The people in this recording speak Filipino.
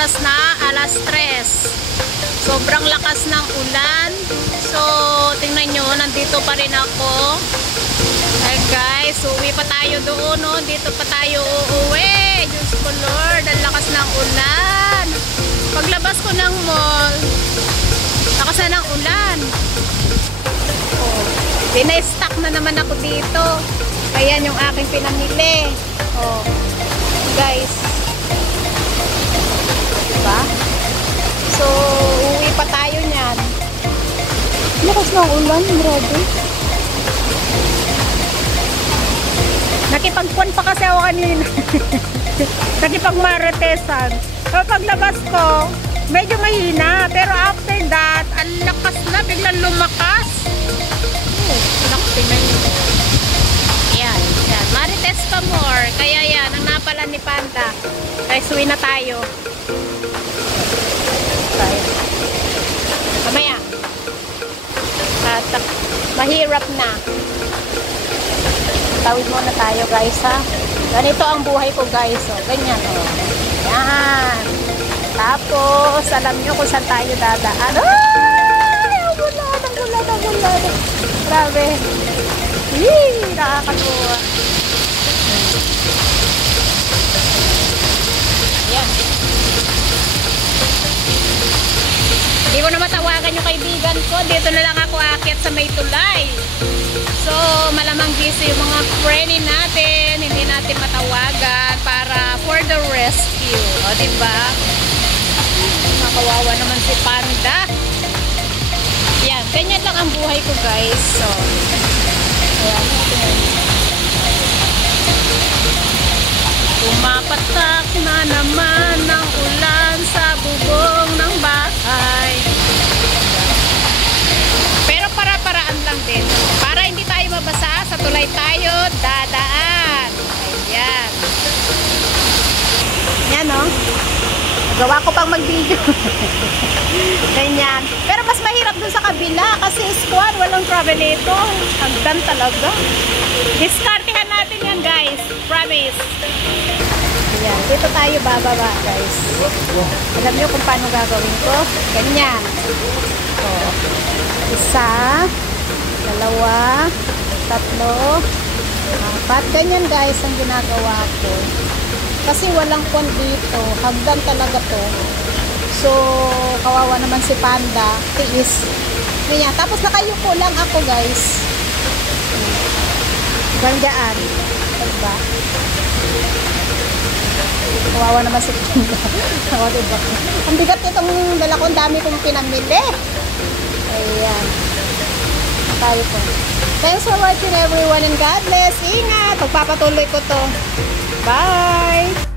oras na, alas 3. Sobrang lakas ng ulan. So, tingnan nyo, nandito pa rin ako. Ay guys, uwi pa tayo doon, no? Dito pa tayo uuwi. Diyos ko Lord, ang lakas ng ulan. Paglabas ko ng mall, lakas na ng ulan. Oh, dina-stack na naman ako dito. Ayan yung aking pinamili. Oh, guys. Diba? So, uwi pa tayo niyan. Lakas ng ulan, grabe. Nakipagpuan pa kasi ako kanina. Nakipagmaritesan. So, paglabas ko, medyo mahina. Pero after that, ang lakas na. Biglang lumakas. Tingnan nyo. Ayan. Ayan. Marites pa more. Kaya yan, ang napala ni Panda. Kaya suwi na tayo. Mamaya. At mahirap na. Tawid muna tayo guys ha. Ganito ang buhay ko guys. So, ganyan o. Yan. Tapos, alam nyo kung saan tayo dadaan. Ay! Ang ulan, ang ulan, ang ulan. Grabe. Yee! Nakakagawa. Yan. Hindi ko na matawagan yung kaibigan ko. Dito na lang ako aakyat sa may tulay. So, malamang busy yung mga friend natin. Hindi natin matawagan para for the rescue. O, diba? Makawawa naman si Panda. Yan. Ganyan lang ang buhay ko, guys. So, ayan. Pumapatak na naman ng ulan sa bubong ng bahay. Pero para-paraan lang din. Para hindi tayo mabasa, sa tulay tayo dadaan. Ayan. Yan o. Nagawa ko pang mag-video. Ganyan. Pero mas mahirap dun sa kabila kasi squad, walang travelator. Hagdan talaga. Diskartihan natin yan guys. Promise. Ayan. Dito tayo bababa guys. Alam nyo kung paano gagawin ko? Ganyan. So, isa, dalawa, tatlo, apat. Ganyan guys ang ginagawa ko. Kasi walang pond dito. Hagdan talaga to. So, kawawa naman si Panda. Tiis. Ganyan. Tapos nakayuko lang ako guys. Gandaan. Diba? Kawawa naman si Panda. Kawawa diba? Ang bigat itong dala ko. Ang dami kong pinamili. Ayan. Tayo po. Thanks for watching everyone and God bless. Ingat. Pagpapatuloy ko to. Bye!